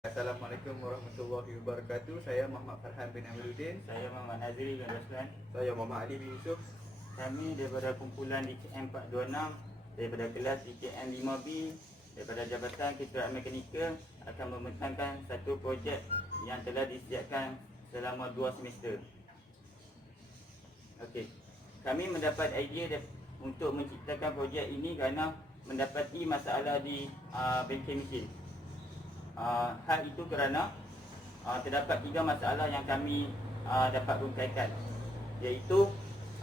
Assalamualaikum warahmatullahi wabarakatuh. Saya Muhammad Farhan bin Amiruddin. Saya Muhammad Nazri bin Raslan. Saya Muhammad Ali bin Yusuf. Kami daripada kumpulan DKM 426 daripada kelas DKM 5B daripada Jabatan Kejuruteraan Mekanikal akan membentangkan satu projek yang telah disediakan selama 2 semester. Okey. Kami mendapat idea untuk menciptakan projek ini kerana mendapati masalah di bengkel mesin. Hal itu kerana terdapat 3 masalah yang kami dapat rungkaikan, iaitu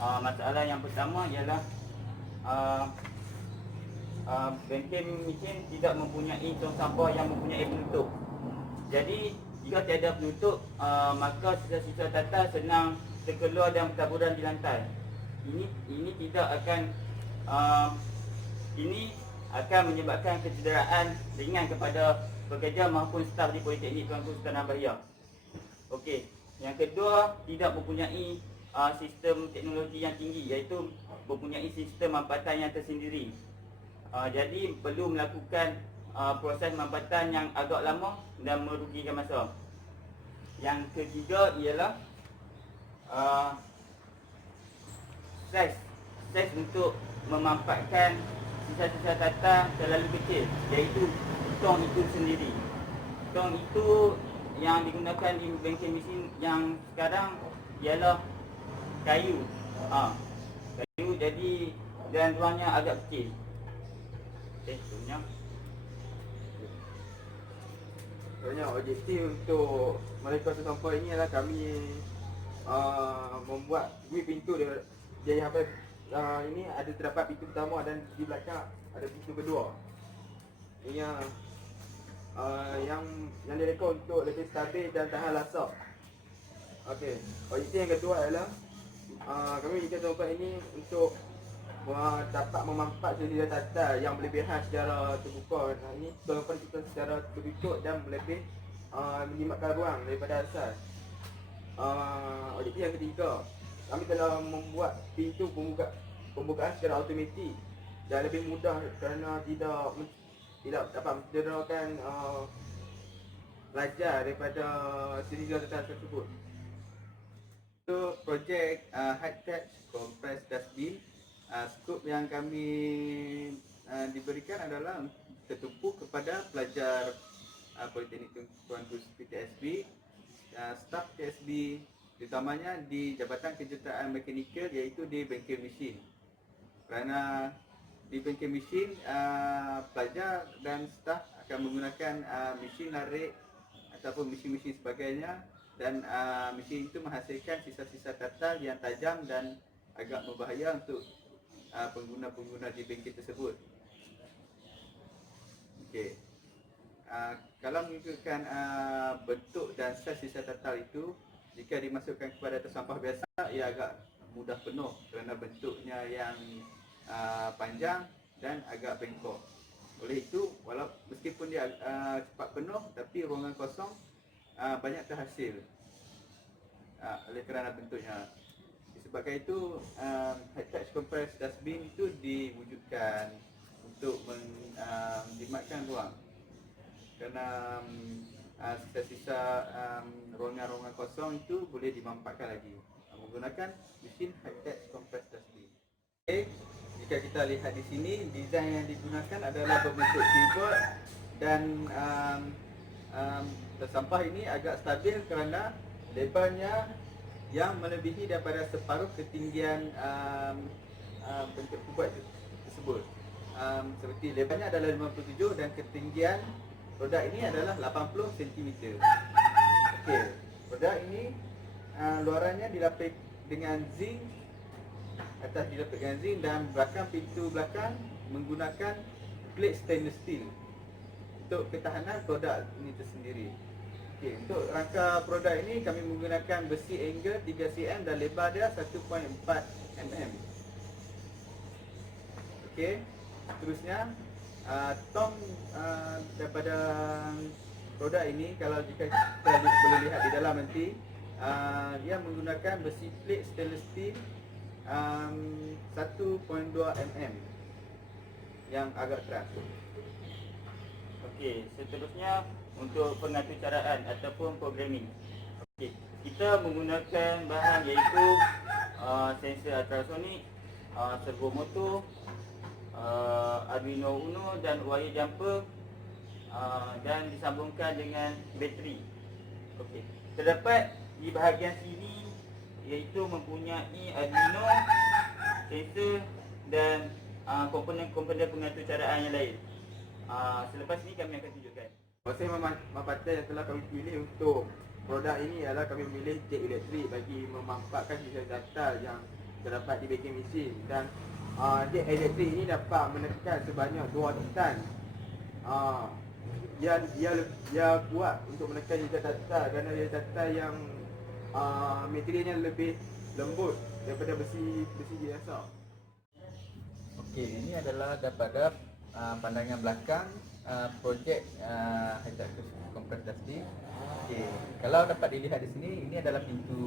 masalah yang pertama ialah bengkel mesin tidak mempunyai tong sampah yang mempunyai penutup. Jadi jika tiada penutup, maka sisa-sisa tatal senang terkeluar dan bertaburan di lantai. Ini tidak akan ini akan menyebabkan kecederaan ringan kepada pekerja maupun staf di Politeknik Tuanku Sultan Nabahiyah. Okey, yang kedua, tidak mempunyai sistem teknologi yang tinggi, iaitu mempunyai sistem mampatan yang tersendiri. Jadi perlu melakukan proses mampatan yang agak lama dan merugikan masa. Yang ketiga ialah saiz untuk memampatkan sisa-sisa tata terlalu kecil, iaitu tong itu sendiri. Tong itu yang digunakan di bengkel mesin yang sekarang ialah kayu. Kayu, jadi dan ruangnya agak kecil. Sebenarnya objektif untuk mereka sesampah ini adalah kami membuat pintu dia sampai ini ada terdapat pintu pertama dan di belakang ada pintu kedua. Ini yang direka untuk lebih stabil dan tahan lasak. Okey, objektif yang kedua adalah kami jika tempat ini untuk dapat memampat sisa tata yang berlebihan secara terbuka. Ini tempat kita secara tertutup dan lebih menjimatkan ruang daripada asas. Objektif yang ketiga, kami telah membuat pintu pembukaan secara automatik dan lebih mudah kerana tidak dapat mencederakan pelajar daripada sisa tata tersebut. Untuk projek high touch compressed dustbin, skop yang kami diberikan adalah tertumpu kepada pelajar Politeknik Tuanku PTSB, staf PTSB, terutamanya di Jabatan Kejuruteraan Mekanikal, iaitu di bengkel mesin. Kerana di bengkel mesin, pelajar dan staf akan menggunakan mesin larik ataupun mesin-mesin sebagainya, dan mesin itu menghasilkan sisa-sisa tatal yang tajam dan agak berbahaya untuk pengguna-pengguna di bengkel tersebut. Okey. Kalau mengikutkan bentuk dan saiz sisa tatal itu, jika dimasukkan kepada tong sampah biasa, ia agak mudah penuh kerana bentuknya yang panjang dan agak bengkok. Oleh itu, meskipun dia cepat penuh, tapi ruangan kosong banyak terhasil oleh kerana bentuknya. Disebabkan itu, high touch compressed dustbin itu diwujudkan untuk menjimatkan ruang, kerana sisa-sisa ruangan-ruangan kosong itu boleh dimampatkan lagi menggunakan mesin high touch compressed dustbin. Okay. Jika kita lihat di sini, desain yang digunakan adalah berbentuk pivot dan sampah ini agak stabil kerana lebarnya yang melebihi daripada separuh ketinggian bentuk pivot tersebut. Seperti lebarnya adalah 57 dan ketinggian produk ini adalah 80 cm. Okey, produk ini luarannya dilapis dengan zinc, atas dilapis dengan zinc, dan belakang pintu belakang menggunakan plate stainless steel untuk ketahanan produk ini tersendiri. Okey, untuk rangka produk ini kami menggunakan besi angle 3 cm dan lebar dia 1.4 mm. Okey, seterusnya tong daripada produk ini, kalau jika kita boleh lihat di dalam nanti, dia menggunakan besi plate stainless steel 1.2 mm yang agak keras. Okey, seterusnya untuk pengaturcaraan ataupun programming. Okey, kita menggunakan bahan iaitu sensor ultrasonik, servo motor, Arduino Uno dan wire jumper, dan disambungkan dengan bateri. Okey, terdapat di bahagian sini iaitu mempunyai Arduino, sensor dan komponen-komponen pengaturcaraan yang lain. Selepas ini kami akan tunjukkan. Proses memapartai yang telah kami pilih untuk produk ini adalah kami memilih jet elektrik bagi memanfaatkan sisa data yang terdapat di backing mesin, dan jet elektrik ini dapat menekan sebanyak 2 tan. Dia kuat untuk menekan sisa data kerana dia data yang materialnya lebih lembut daripada besi biasa. Okey, ini adalah daripada pandangan belakang projek Hitachi Compressed Dusty. Okey, kalau dapat dilihat di sini, ini adalah pintu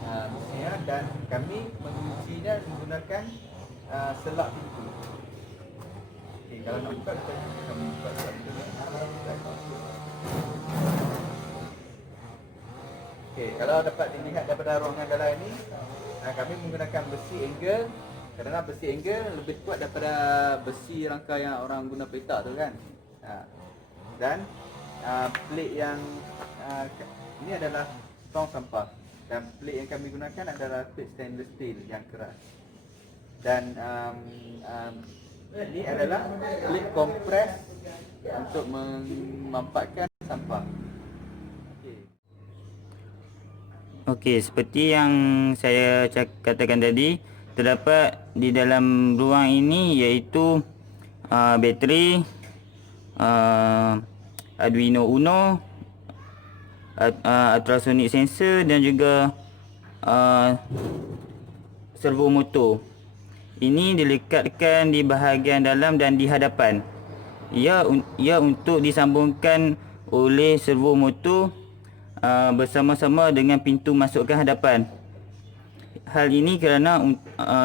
mesinnya dan kami mengujinya menggunakan selak pintu. Okey, kalau nak buka, kami buka selak pintu ni. Okey, kalau dapat dilihat daripada ruangan dalam ini, kami menggunakan besi angle. Kerana besi angle lebih kuat daripada besi rangka yang orang guna petak tu kan. Dan plate yang ini adalah tong sampah, dan plate yang kami gunakan adalah plate stainless steel yang keras. Dan ini adalah plate kompres untuk memampakkan sampah. Okey, seperti yang saya katakan tadi, terdapat di dalam ruang ini iaitu bateri, Arduino Uno, ultrasonic sensor dan juga servo motor. Ini dilekatkan di bahagian dalam dan di hadapan. Ia untuk disambungkan oleh servo motor bersama-sama dengan pintu masukkan hadapan. Hal ini kerana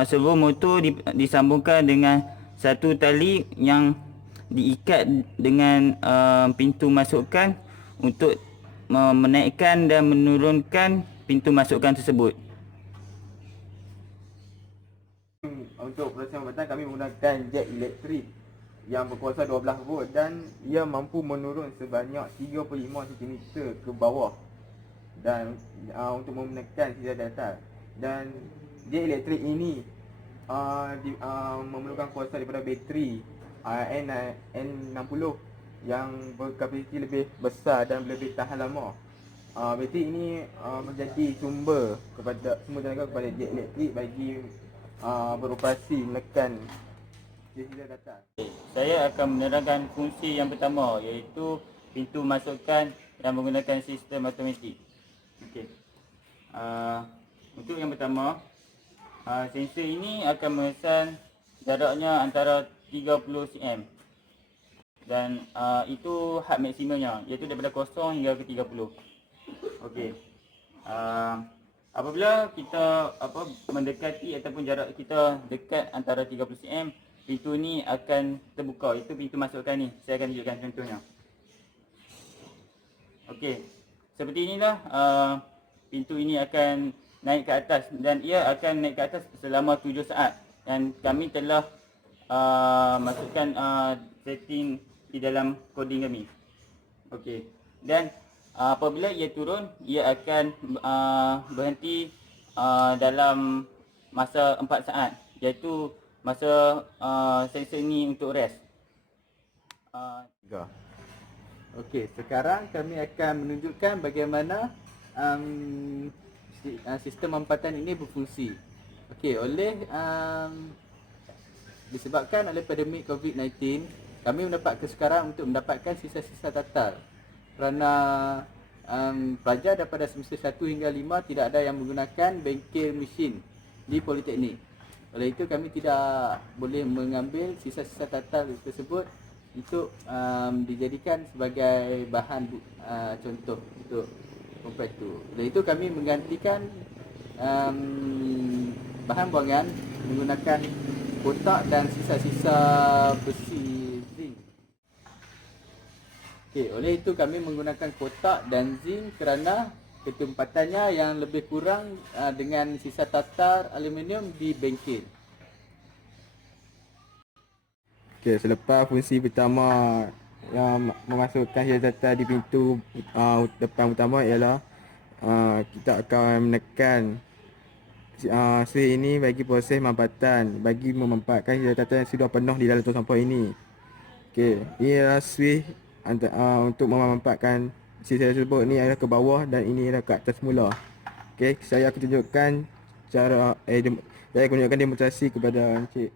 servo motor disambungkan dengan satu tali yang diikat dengan pintu masukkan untuk menaikkan dan menurunkan pintu masukkan tersebut. Untuk proses pembuatan kami menggunakan jet elektrik yang berkuasa 12 volt dan ia mampu menurun sebanyak 35 cm ke bawah dan untuk menekan sisa data. Dan jet elektrik ini memerlukan kuasa daripada bateri N60 yang berkapasiti lebih besar dan lebih tahan lama. Bateri ini menjadi sumber tenaga kepada jet elektrik bagi beroperasi menekan sisa data. Saya akan menerangkan fungsi yang pertama iaitu pintu masukkan yang menggunakan sistem automatik. Okey. Untuk yang pertama, sensor ini akan memesan jaraknya antara 30 cm dan itu had maksimumnya iaitu daripada 0 hingga ke 30. Okey. Apabila kita mendekati ataupun jarak kita dekat antara 30 cm, pintu ni akan terbuka. Itu pintu masukkan ni. Saya akan tunjukkan contohnya. Okey. Seperti inilah pintu ini akan naik ke atas dan ia akan naik ke atas selama 7 saat yang kami telah masukkan setting di dalam coding kami. Okey. Dan apabila ia turun, ia akan berhenti dalam masa 4 saat, iaitu masa sensor ini untuk rest. Okey, sekarang kami akan menunjukkan bagaimana sistem empatan ini berfungsi. Okey, disebabkan oleh pandemik COVID-19, kami mendapat kesukaran untuk mendapatkan sisa-sisa tatal. Kerana pelajar daripada semester 1 hingga 5 tidak ada yang menggunakan bengkel mesin di Politeknik. Oleh itu kami tidak boleh mengambil sisa-sisa tatal tersebut untuk dijadikan sebagai bahan contoh untuk kompres tu. Oleh itu kami menggantikan bahan buangan menggunakan kotak dan sisa-sisa besi zinc. Okey, oleh itu kami menggunakan kotak dan zinc kerana ketempatannya yang lebih kurang dengan sisa tatar aluminium di bengkel. Okey, selepas fungsi pertama yang memasukkan hiasatan di pintu depan utama ialah kita akan menekan switch ini bagi proses mampatan, bagi memampatkan hiasatan yang sudah penuh di dalam tong sampah ini. Okey, ini adalah switch untuk memampatkan sisa tersebut. Ni adalah ke bawah dan ini adalah ke atas semula. Okey, saya akan tunjukkan saya akan tunjukkan demonstrasi kepada encik.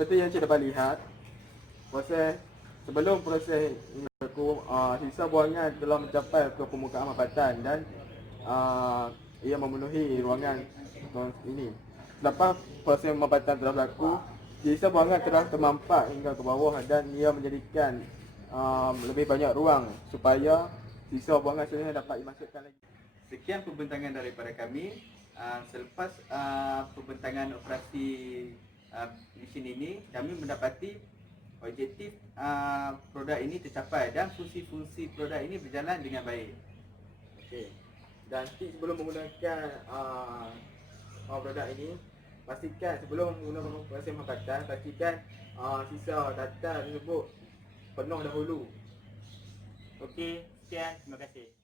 Seperti yang cik dapat lihat, sebelum proses ini berlaku, sisa buangan telah mencapai ke permukaan mampatan dan ia memenuhi ruangan ini. Selepas proses mampatan telah berlaku, sisa buangan telah termampat hingga ke bawah dan ia menjadikan lebih banyak ruang supaya sisa buangan seterusnya dapat dimasukkan lagi. Sekian pembentangan daripada kami. Selepas pembentangan operasi mesin ini, kami mendapati objektif produk ini tercapai dan fungsi-fungsi produk ini berjalan dengan baik. Okey. Dan sebelum menggunakan produk ini, pastikan sebelum menggunakan proses mampatan, pastikan sisa data tersebut penuh dahulu. Okey, sekian, terima kasih.